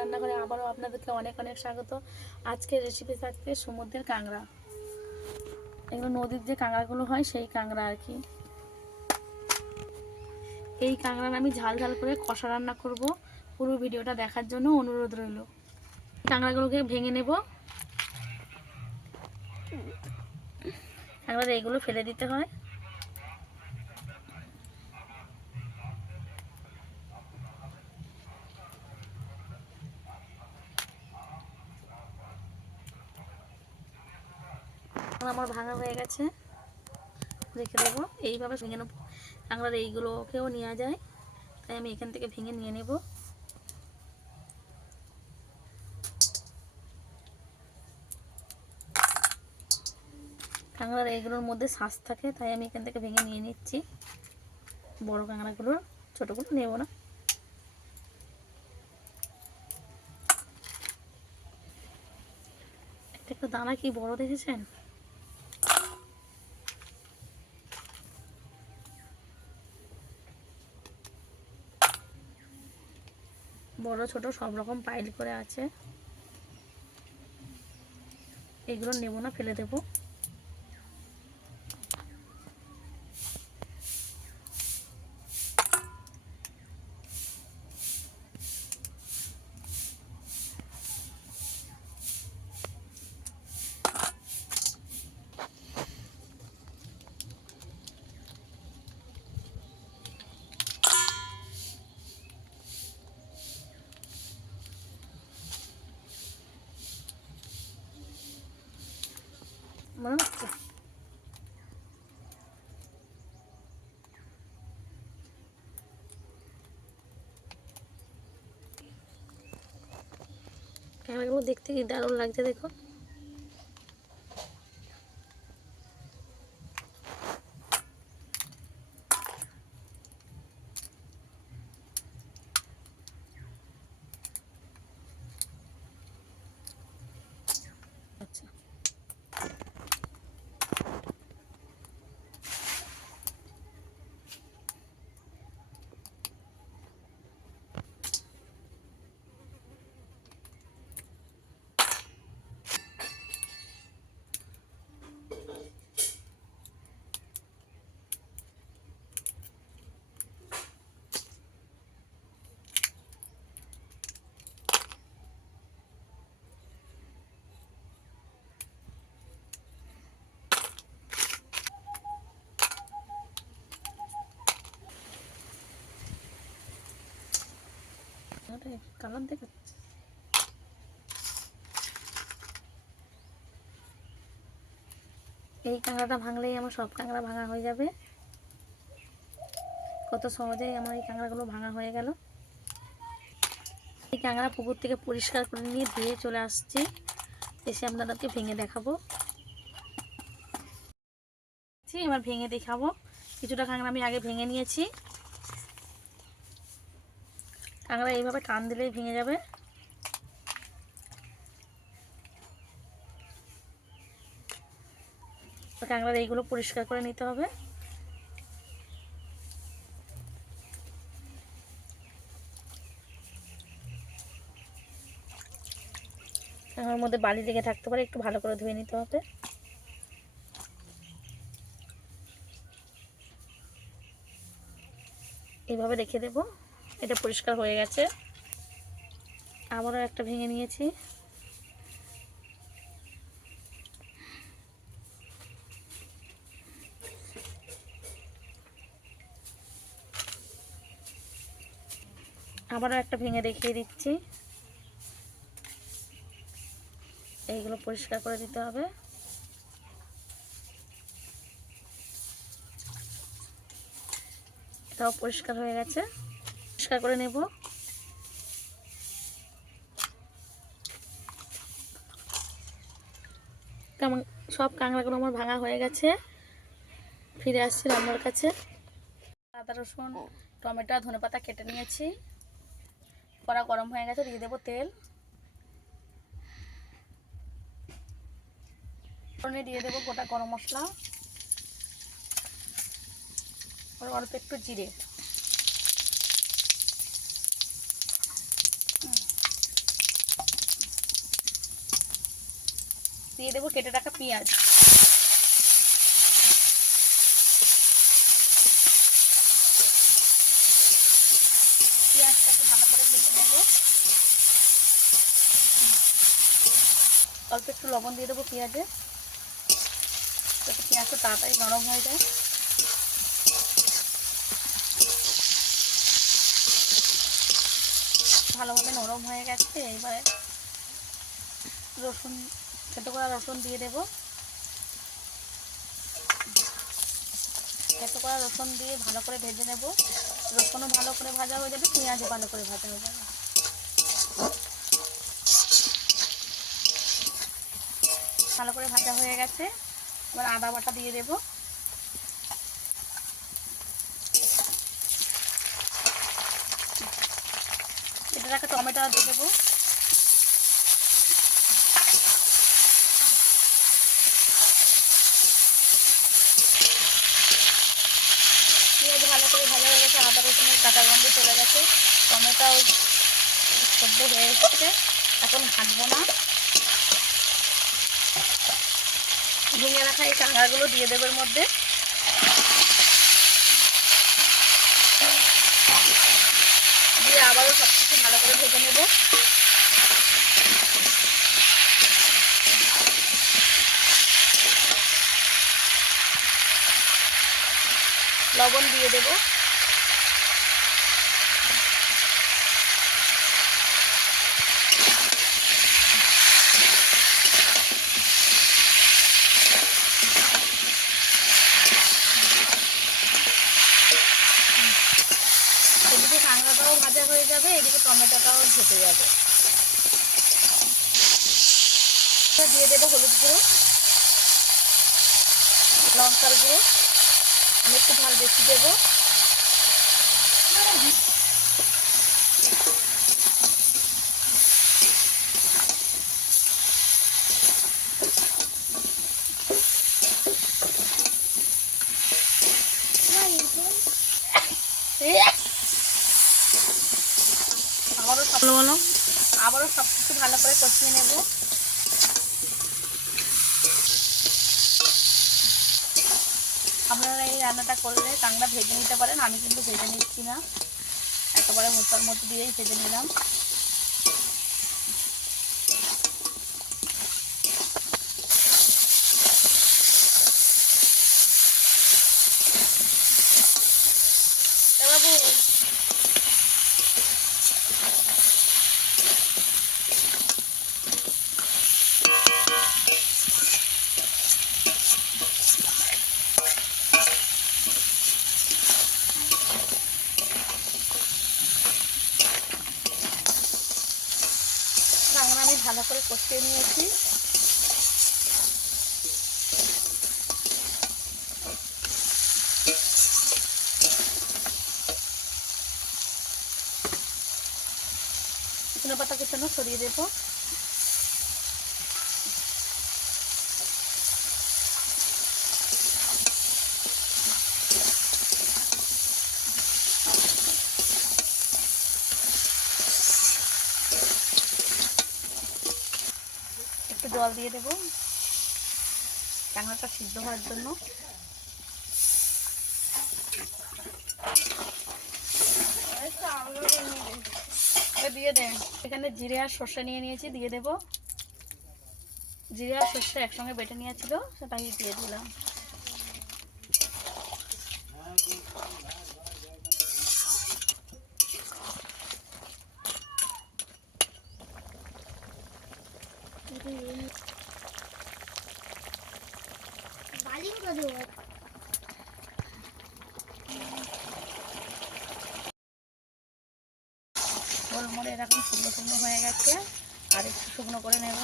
রান্নাঘরে আবারও আপনাদেরকে অনেক অনেক স্বাগত। আজকের রেসিপি থাকবে সমুদ্রের কাঁকড়া। এগুলো নদীর যে কাঁকড়াগুলো হয় সেই কাঁকড়া আর কি। এই কাঁকড়ার আমি ঝাল ঝাল করে কষা রান্না করব। পুরো ভিডিওটা দেখার জন্য অনুরোধ রইল। কাঁকড়াগুলোকে ভেঙে নেব। কাঁকড়ার এইগুলো ফেলে দিতে হয়। আমার ভাঙা হয়ে গেছে, রেখে দেবো। এইভাবে ভেঙে নেব। কাঁকড়ার এইগুলোকেও নেওয়া যায়, তাই আমি এখান থেকে ভেঙে নিয়ে নেব। কাঁকড়ার এইগুলোর মধ্যে শ্বাস থাকে, তাই আমি এখান থেকে ভেঙে নিয়ে নিচ্ছি। বড় কাঁকড়াগুলো, ছোটোগুলো নেব না। একটা দানা কি বড় দেখেছেন? বড় ছোট সব রকম পাইল করে আছে। এগুলো নেব না, ফেলে দেবো। মনে হচ্ছে ক্যামেরাগুলো দেখতে কি দারুণ লাগছে, দেখো। আচ্ছা, কালার দেখাচ্ছে। এই কাঁকড়াটা ভাঙলেই আমার সব কাঁকড়া ভাঙা হয়ে যাবে। কত সহজেই আমার এই কাঁকড়াগুলো ভাঙা হয়ে গেল। এই কাঁকড়া পুকুর থেকে পরিষ্কার করে নিয়ে ধুয়ে চলে আসছি, এসে আপনাদেরকে ভেঙে দেখাবো। এবার ভেঙে দেখাবো। কিছুটা কাঁকড়া আমি আগে ভেঙে নিয়েছি। কাঁকড়া এইভাবে টান দিলেই ভেঙে যাবে। কাঁকড়ার এইগুলো পরিষ্কার করে নিতে হবে। কাঁকড়ার মধ্যে বালি লেগে থাকতে পারে, একটু ভালো করে ধুয়ে নিতে হবে। এইভাবে রেখে দেব। এটা পরিষ্কার হয়ে গেছে। আবারও একটা ভেঙে নিয়েছি। আবারও একটা ভেঙে দেখিয়ে দিচ্ছি। এইগুলো পরিষ্কার করে দিতে হবে। এটাও পরিষ্কার হয়ে গেছে, পরিষ্কার করে নেব। সব কাঁকড়াগুলো আমার ভাঙা হয়ে গেছে। ফিরে আসছি রান্নার কাছে। আদা রসুন টমেটো ধনেপাতা কেটে নিয়েছি। কড়া গরম হয়ে গেছে, দিয়ে দেবো তেল। ফোড়নে দিয়ে দেবো গোটা গরম মশলা, অল্প একটু জিরে। দিয়ে দেবো কেটে রাখা পেঁয়াজ। পেঁয়াজটাকে ভালো করে ভেজে নেব। অল্প একটু লবণ দিয়ে দেবো পেঁয়াজে, যাতে পেঁয়াজটা তাড়াতাড়ি নরম হয়ে যায়। ভালোভাবে নরম হয়ে গেছে। এবারে রসুন, সেদ্ধ করা রসুন দিয়ে দেবো। সেদ্ধ করা রসুন দিয়ে ভালো করে ভেজে নেব। রসুনও ভালো করে ভাজা হয়ে যাবে, পেঁয়াজও ভালো করে ভাজা হয়ে যাবে। ভালো করে ভাজা হয়ে গেছে। এবার আদা বাটা দিয়ে দেবো। এটা রাখা টমেটো দিয়ে দেবো। পেঁয়াজ ভালো করে ভাজা হয়ে গেছে, আদা রসুনের কাঁচা গন্ধ চলে গেছে, টমেটোও সেদ্ধ হয়ে এসেছে। এখন ঘাটবো না। ভেঙে রাখা এই কাঁকড়াগুলো দিয়ে দেবো এর মধ্যে। দিয়ে আবারও সব কিছু ভালো করে ভেজে নেব। লবণ দিয়ে দেব। এদিকে কাঁকড়াটাও ভাজা হয়ে যাবে, এদিকে টমেটোটাও ঢেকে যাবে। দিয়ে দেবো হলুদ গুঁড়ো, লঙ্কার গুঁড়ো, আমি একটু ঝাল বেশি দেবো। আবারও সব কিছু ভালো করে কষিয়ে নেব। আপনারা এই রান্নাটা করলে কাঁকড়া ভেজে নিতে পারেন, আমি কিন্তু ভেজে নিচ্ছি না, একেবারে মশলার মধ্যে দিয়েই ভেজে নিলাম। বাবু কাঁকড়া আমি ভালো করে কষিয়ে নিয়েছি। ধনে পাতা কুচানো সরিয়ে দেবো। একটু জল দিয়ে দেবো কাঁকড়াটা সিদ্ধ হওয়ার জন্য। দিয়ে দে। এখানে জিরে আর সর্ষে নিয়ে নিয়েছি, দিয়ে দেব। জিরে আর সর্ষে একসঙ্গে বেটে নিয়েছিল, সেটাই দিয়ে দিলাম। গোলমরে এরকম শুকনো শুকনো হয়ে গেছে, আর একটু শুকনো করে নেব।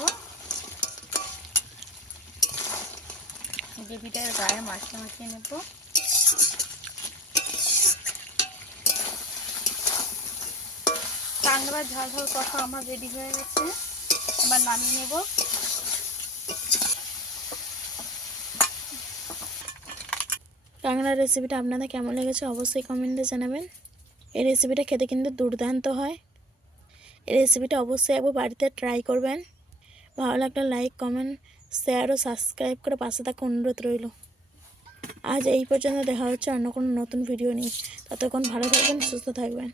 গ্রেভিটার গায়ে মাখিয়ে মাখিয়ে নেব। কাঁকড়ার ঝাল ঝাল কষা আমার রেডি হয়ে গেছে, এবার নামিয়ে নেব। কাঁকড়ার রেসিপিটা আপনাদের কেমন লেগেছে অবশ্যই কমেন্টে জানাবেন। এই রেসিপিটা খেতে কিন্তু দুর্দান্ত হয়। এই রেসিপিটা অবশ্যই একবার বাড়িতে ট্রাই করবেন। ভালো লাগলে লাইক কমেন্ট শেয়ার ও সাবস্ক্রাইব করে পাশে থাকা অনুরোধ রইল। আজ এই পর্যন্ত, দেখা হচ্ছে অন্য কোনো নতুন ভিডিও নিয়ে। ততক্ষণ ভালো থাকবেন, সুস্থ থাকবেন।